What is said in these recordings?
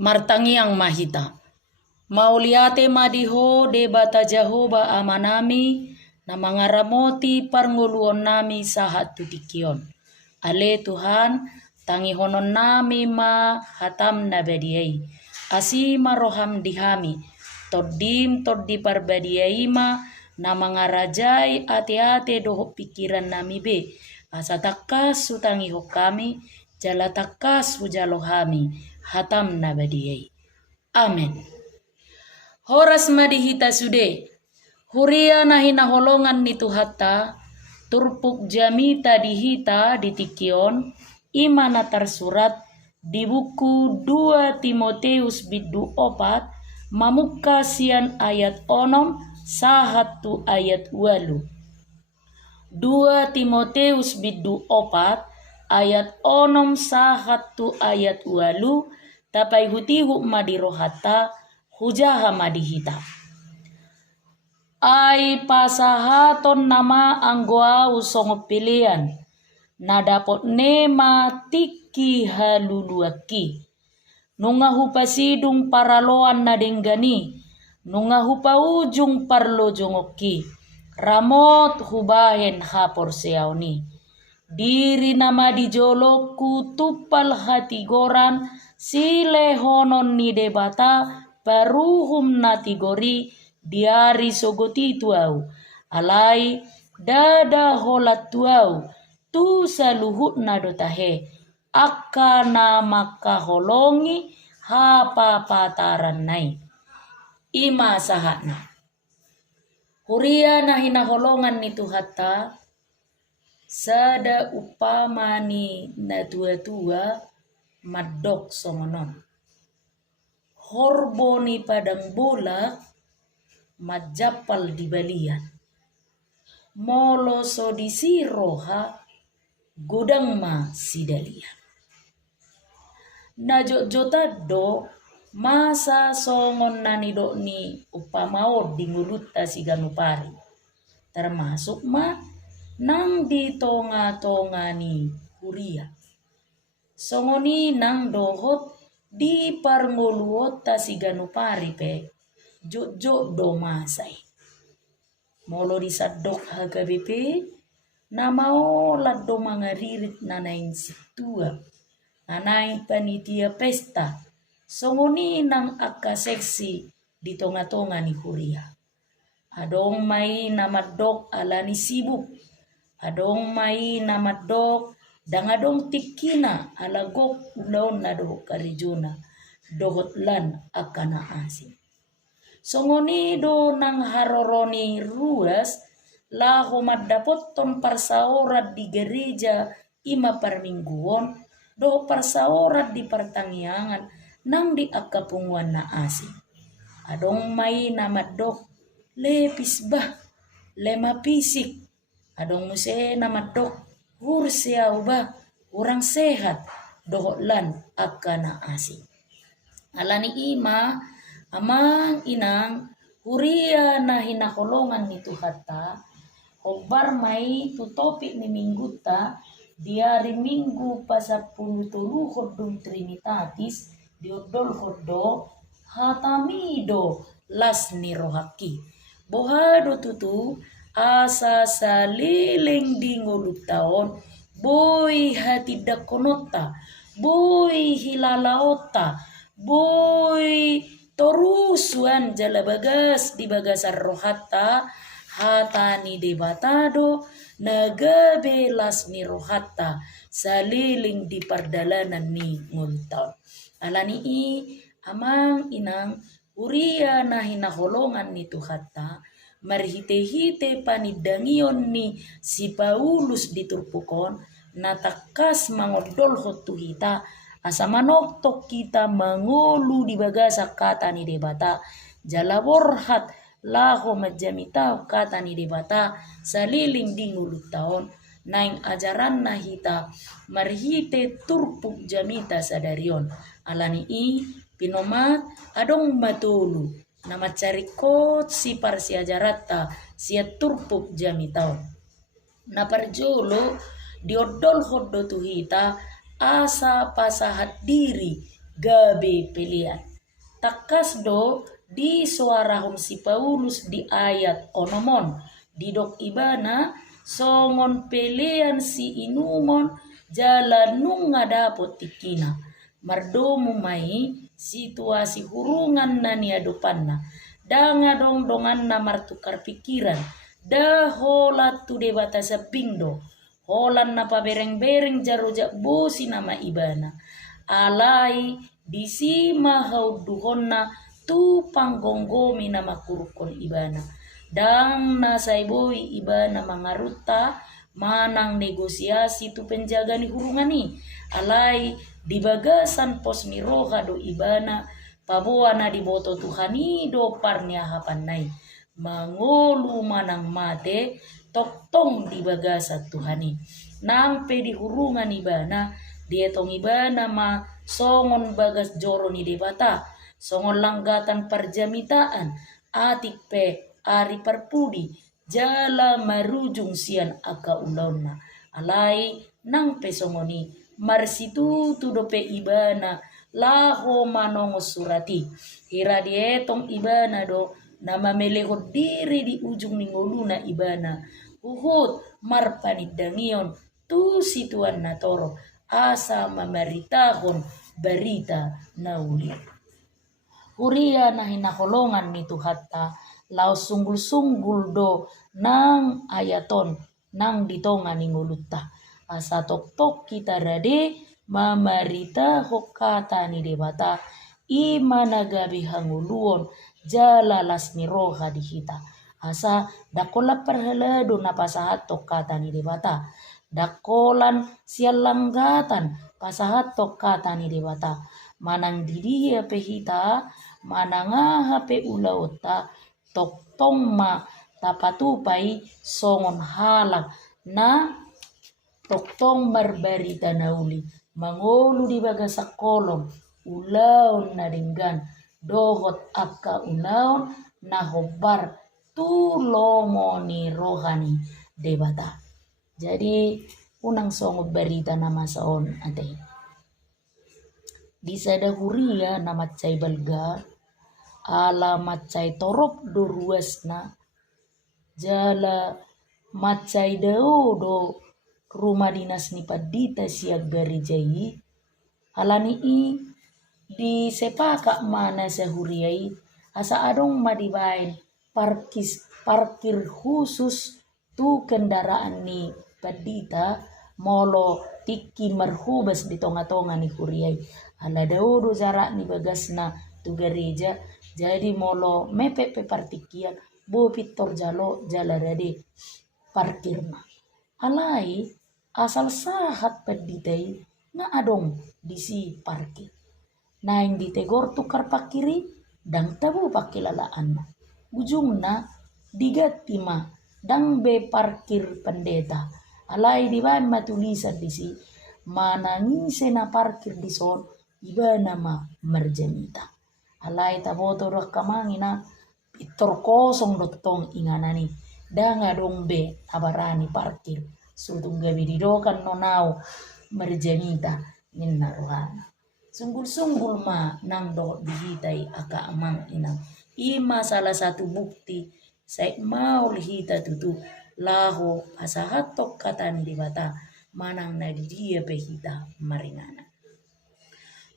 martangiang mahita. Mauliate madiho debata Jehovah amanami na mangaramoti parnguluon nami sahat tutikion. Ale Tuhan, tangihonon nami ma hatam na badiay. Asi maroham dihami, toddim toddi parbadiay ma na mangarajay ate-ate doho pikiran nami be. Asa takas sutangiho kami, jala takas hujalohami, hatam na badiay. Amen. Horas madihita sude, huria na hinaholongan ni Tuhata, turpuk jamita dihita ditikion, imana tersurat di buku 2 Timoteus bidu 4, mamuka sian ayat 6 sahatu ayat 8. 2 Timoteus bidu 4 ayat 6 sahatu ayat 8, tapai hutihu madirohata hujaha madihita. Ay pasahaton nama anggoa usong pilihan na dapot nema tiki haluluaki. Nunga hupasidung paraloan na denggani, nunga hupa ujung parlo jongoki, ramot hubahen hapor seauni. Diri nama dijoloku tupal hati goran, sile honon ni debata, paruhum natigori diari sogoti tuau, alai dada holat tuau, tu saluhut nadotahe, akana maka holongi hapa pataran nai. Ima sahatna. Huria na hinaholongan ni Tuhata, sada upamani na tua-tua madok songonon. Horboni padang bola majapal di balian. Molo so disiroha godang ma sidalian. Najot-jotado masa songon nanido ni upamaod di nguluta si ganupari. Termasuk ma nang di tonga-tonga ni huria. Songoni nang dohot di parngoluot ta si ganupari pe jok-jok do masay. Molo di sadok hagabepe na maolat do mangaririt nanain situa, nanain panitia pesta, songoni nang akaseksi di tonga-tonga ni huria. Adong mai namadok alani sibuk, adong mai namadok dangadong tikina alagok ulaon na dohok karijuna, dohot lan akana asin. Songoni do nang haroroni ruas, laho madapot ton parsaorat di gereja ima parmingguon, do parsaorat di pertangiangan nang di akapunguan na asin. Adong mai namadok lepis bah, lema pisik, adong muse namadok hursiaw ba, urang sehat, dohot lan akana asin. Alani ima, amang inang, huria na hinakolongan ni Tuhata, hogbar mai tutopi ni mingguta, diari minggu pasapuluh hodum trinitatis, diodol hodo, hatamido las ni rohaki. Bohado tutu, asa saliling di ngulup taon, boy hati dakonota, boy hilalaota, boy torusuan jala bagas di bagasar rohata, hata ni debatado, nagabelas ni rohata, saliling di pardalanan ni ngultaon. Alani i amang inang uria na hinaholongan ni Tuhata, marhite-hite panidangion ni si Paulus diturpukon, natakas mangodol hotuhita, asa manoktok kita mangulu di bagasa kata ni debata, jalaborhat laho majamita kata ni debata, saliling di ngulut taon, naing ajaran na hita, marhite turpuk jamita sadarion, alani i pinomat adong matulu, nama carikot si parsi ajarata siya turpuk jamitao. Na parjolo diodol hoddo tuhita asa pasahat diri gabe pilihan. Takas do di suarahum si Paulus di ayat onomon didok ibana songon pelean si inumon jalan nung ngadapot tikina mardomu mai situasi hurungan na niadopanna danga dong dongan na martukar pikiran dah holat tu debata sapindo holan na pabereng-bereng jarojak bosi nama ibana alai disima hauduhonna tu panggonggomi nama kurukon ibana dang nasaiboi ibana mangaruta manang negosiasi tu penjaga ni hurungani alai di bagasan pos ni roha do ibana paboa na diboto Tuhani do parnya hapanai mangolu manang mate toktong di bagasa Tuhani nang pe di hurungan ibana dietong ibana ma songon bagas joro ni debata songon langgatan perjamitaan atik pe ari parpudi jala marujung sian aka ulauna alai nang pe songoni marsitu tu dope ibana laho manongo surati hira dietong ibana do nama melehot diri di ujung ningoluna ibana uhut marpanid dangion tu situan natoro asa mamaritahon berita nauli huria na hinaholongan ni Tuhatta lao sunggul-sunggul do nang ayaton nang ditonga ningolutta asa tok-tok kita rade mamarita hokata ni debata imana gabi hanguluon jala lasmi roha dihita asa dakola perhelado na pasahat kata ni debata dakolan sialanggatan pasahat kata ni debata manang didia pehita mananga hape ulaota toktong ma tapatupai songon halak na toktong barbarita nauli mangolu di bagasak kolong ulaon na dinggan dohot akka ulaon na hobar tulomo ni rohani debata jadi unang songo berita nama saon ate di sada huria na macay balga ala macay torop do ruas na jala macay dao do rumah dinas ni padita siag garijai alani i di sepaka mana sehuriai asa adong madibain parkir khusus tu kendaraan ni padita molo tiki marhubas di tonga-tonga ni huriai ala daudo jarak ni bagas na tu gereja jadi molo mepepe partikian bo pitor jalo jalarade parkir na alai asal sahat peditai na adong disi parkir naing ditegor tukar pakiri dang tabu pakilalaan na ujung na digati ma dang be parkir pendeta alai di ban matulisan disi manangise na parkir di son iba nama merjemita alai taboto rak kamangina pitor kosong dottong inganani dang adong be abarani parkir sutung gabi didokan nonau merjemita minna rohana sunggul-sunggul ma nang do dihitai aka amang inang ima salah satu bukti saya mau lihita tutu laho asahatok kata ni dibata manang na dia behita maringana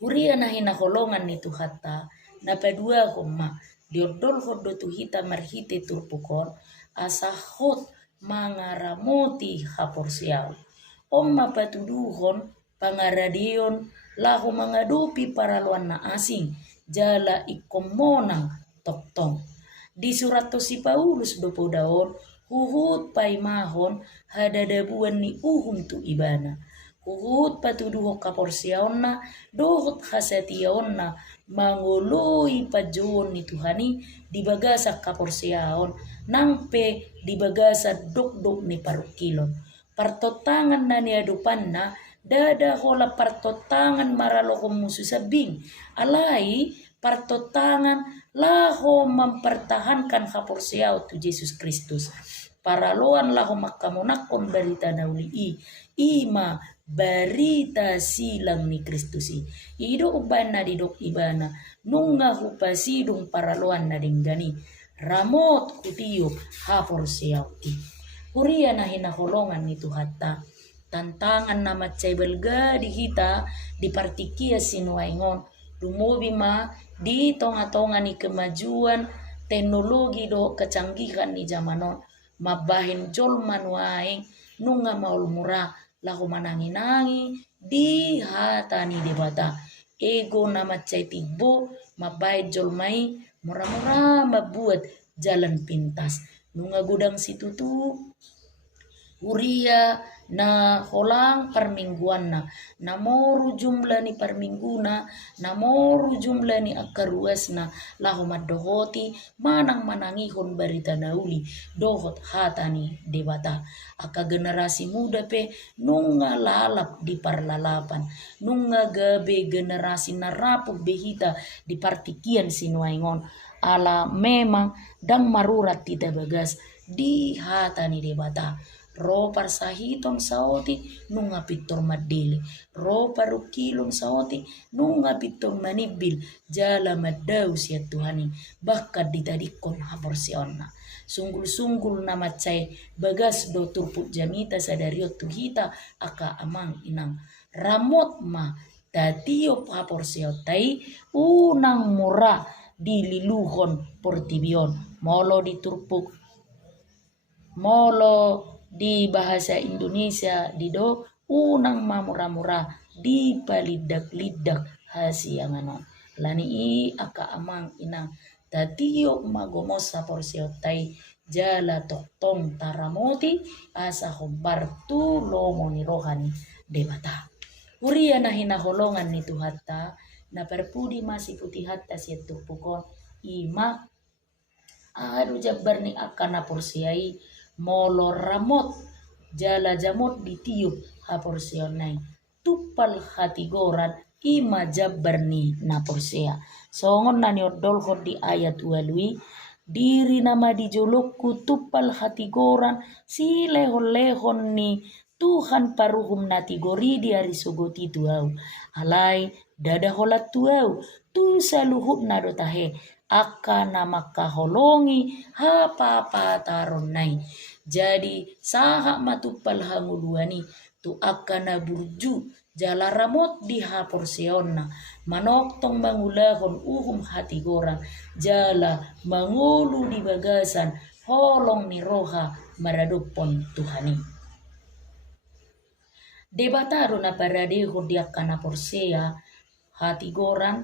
huria na hinaholongan ni Tuhatta na pedua koma diodol hodo tuhita marhite turpukon asahot mangaramoti haporsiaw omma patuduhon pangaradion lahu mangadupi paraluan na asing jala ikomonang toktong di surat to si Paulus 20 daon huhut paimahon hadadabuan ni uhum tu ibana huhut patuduho kaporsiaon na dohot hasatiaon na mangului pajuon ni Tuhani di bagasa kaporsiaon nangpe di bagasa dok-dok ni parukilon partotangan na niadupan na dada hola partotangan maralokom musuh sabing alai partotangan laho mempertahankan haporsiao tu Yesus Kristus paraloan laho makamonakon berita nauli ima berita silang ni Kristusi. Ido ubana didok ibana nunga hupasidung paraluan na dinggani. Ramot kutiyo hapor siyauti. Huria na hinaholongan ni Tuhata. Tantangan na matsay belga di kita di partikia sinuaingon. Dumubi ma di tonga-tonga ni kemajuan teknologi do kecanggihan ni zamanon. Mabahin jol manuaing nunga maul murah lahu manangi-nangi di hatani debata. Ego na matsay tigbo mabahin jol mai murah-murah mabuat jalan pintas. Nunga gudang situ tu Huria na holang permingguan na moru jumlah ni permingguna na moru jumlah ni akaruas na lahu madohoti manang manangihon berita nauli dohot hatani debata. Aka generasi muda pe nunga lalap di parlalapan nunga gabe generasi narapuk behita di partikian sinuaingon ala memang dang marurat tidak bagas di hatani debata. Ro parsahiton saoti nunga pitor madili. Ro parukilon saoti nunga pitor manibil jala madau siya Tuhani. Bahkan ditadikon hapor sionna. Sunggul-sunggul na macay bagas do turput jamita sadariot tuhita aka amang inang. Ramot ma tatiop hapor siyotai unang murah dililuhon portibion. Molo diturpuk molo di bahasa Indonesia dido unang mamura-mura di palidak-lidak hasianganon. Lani i aka amang inang tatiyo magomos sa porsiotai jala toktong taramoti asa hobartu lomo ni rohani debata. Uria na hinaholongan ni Tuhata na perpudi masih putih hatta siya turpukon ima adu jabar ni akana porsiai molor ramot jala jamot ditiup haporsionai tupal hati goran ima jabarni na porsea songon nani odolho di ayat walui diri nama dijolokku tupal hati goran si lehon-lehon ni Tuhan paruhum nati gori di hari sogoti tuau alai dada holat tuau tu saluhut nadotahe aka nama kaholongi hapa taron nai. Jadi saha matupal hanguluani tu akana burju jala ramot di hapor seonna manok tong mangulahon hati gorang jala mangulu di bagasan holong ni roha maradupon Tuhani. Debataro na paradeho di akana porsea hati gorang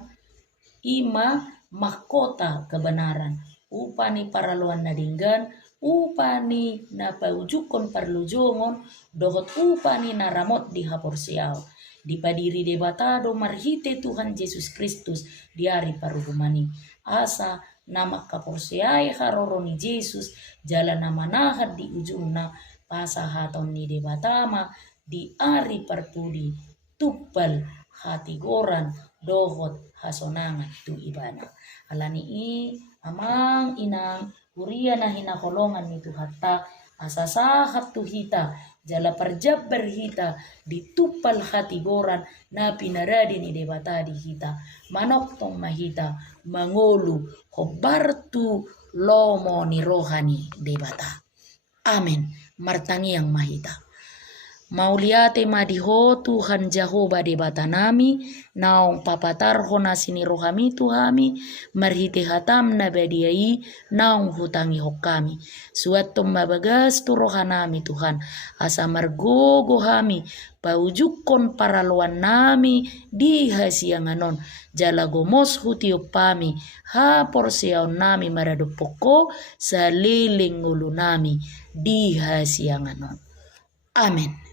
ima mahkota kebenaran upani paraluan nadinggan upani na paujukon parlujongon dohot upani na ramot di hapor siao dipadiri debatado marhite Tuhan Yesus Kristus di hari paruhumani asa nama kaporseai haroroni Yesus jalan nama nahat di ujungna pasahaton ni debatama di hari parpudi tupal hati goran dohot hasonangan tu ibana alani i amang inang Huria na hinakolongan ni Tuhata asasahat tuhita jala parjabbar hita ditupal hati goran na pinaradi ni debata di hita manok tong mahita mangolu hobartu lomo ni rohani debata. Amin. Martangi yang mahita. Mauliate madiho Tuhan Jehovah debata nami naong papatar honasini rohami tuhami marhite hatam na badiai naong hutangi hokami suatom mabagas tu rohanami Tuhan asa margogo hami paujukon paraluan nami di hasianganon jala gomos hutiop pami ha porseon nami maradupoko sa liling ulu nami di hasianganon. Amin.